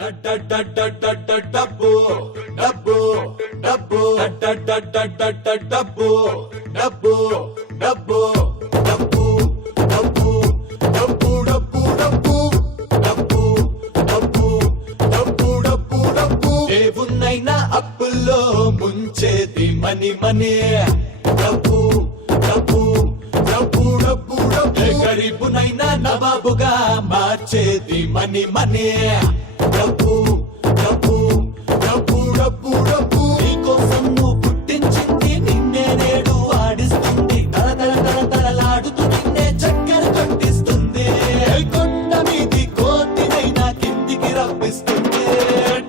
డబ్బు డబ్బు డబ్బు డబ్బు డబ్బు డబ్బు డబ్బు డబ్బు డబ్బు డబ్బు డబ్బు డబ్బు డబ్బు డబ్బు డబ్బు డబ్బు దేవున్నైనా అప్పుల్లో ముంచేది మనీ మనీ డబ్బు డబ్బు డబ్బు డబ్బు డబ్బు గరీబునైనా నవాబుగా మార్చేది మనీ మనీ డబ్బు డబ్బు డబ్బు డబ్బు డబ్బు నీకోసం నువ్వు పుట్టించింది నిన్నే నేడు ఆడిస్తుంది తలతలలాడుతూ నిన్నే చక్కెర కొట్టిస్తుంది కొండ మీది కోతినైనా కిందికి రప్పిస్తుంది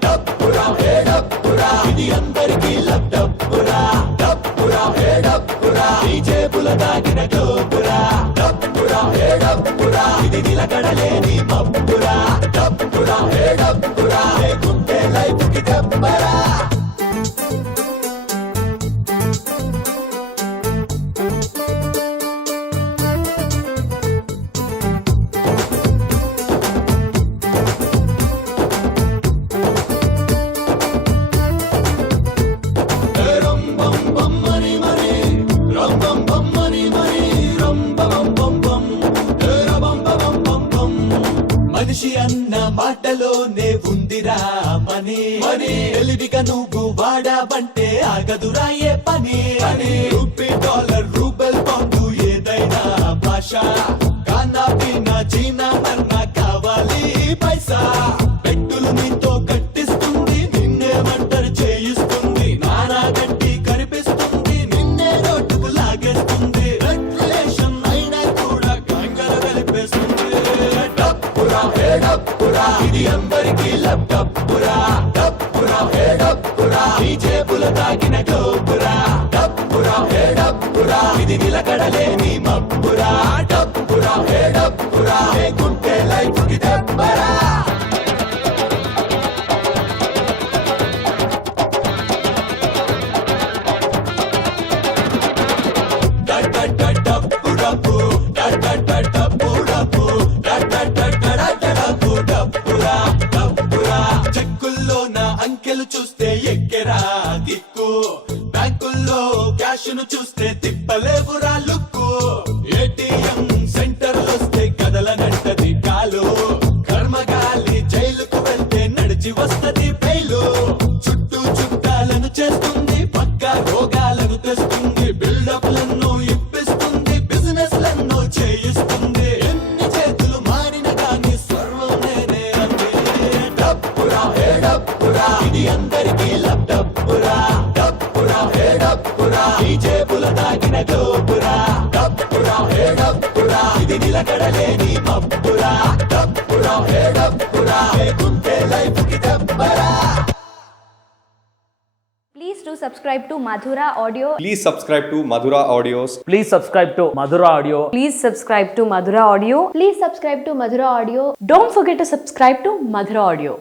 డబ్బురా హే డబ్బురా ఇది అందరికీ లబ్ డబ్బురా డబ్బురా హే డబ్బురా ఈ జేబుల దాగిన డబ్బురా డబ్బురా హే డబ్బురా ఇది నిలకడలేని మబ్బురా డబ్బురా హే డబ్బురా లేకుంటే లైఫ్ కి దెబ్బరా మనిషి అన్న మాటలోనే ఉందిరా మనీ మనీ తెలివిగా నువ్వు వాడావంటే ఆగదురా ఏ పని రూపీ డాలర్ రూబెల్ పౌండ్ ఏదైనా భాష కానా పీనా చీనా మన్నా కావాలి పైసా పెట్టులు నీతో కట్టిస్తుంది నిన్నే మంటరు చేయిస్తుంది నానా గట్టి కనిపిస్తుంది నిన్నే రోడ్డుకు లాగేస్తుంది రెగ్యులేషన్ అయినా కూడా కంగర కలిపేస్తుంది డబ్బురా హే డబ్బురా ఇది అందరికీ లబ్ డబ్బురా డబ్బురా హే డబ్బురా ఈ జేబుల తాగిన డబ్బురా డబ్బురా హే డబ్బురా ఇది నిలకడలేని మబ్బురా డబ్బురా హే డబ్బురా లేకుంటే లైఫ్ కి దెబ్బరా డబ్బు డబ్బు డబ్బు డబ్బు డబ్బురా డబ్బురా చెక్కుల్లో నా అంకెలు చూస్తే ఎక్కెరా దిక్కు బ్యాంకుల్లో క్యాష్ ను చూస్తే తిప్పలేవురా లుక్కు ఏటీఎం సెంటర్ వస్తే కదలనంటది కాలు కర్మగాలి జైలుకు వెళ్తే నడిచి వస్తది బయలు చుట్టూ చుట్టాలను చేస్తుంది పక్క రోగాలను తెస్తుంది బిల్డప్ లను ఇప్పిస్తుంది బిజినెస్ లను చేయిస్తుంది ఎన్ని చేతులు మారిన కానీ సర్వం నేనే అంది డబ్బురా హే డబ్బురా ఇది అందరికీ లబ్ డబ్బురా డబ్బురా హే డబ్బురా ఈ జేబుల దాగిన డబ్బురా డబ్బురా హే డబ్బురా ఇది నిలకడలేని మబ్బురా డబ్బురా హే డబ్బురా లేకుంటే లైఫ్ కి దెబ్బరా. Please do subscribe to Madhura Audio. Please subscribe to Madhura Audios. Please subscribe to Madhura Audio. Please subscribe to Madhura Audio. Please subscribe to Madhura Audio. Don't forget to subscribe to Madhura Audio.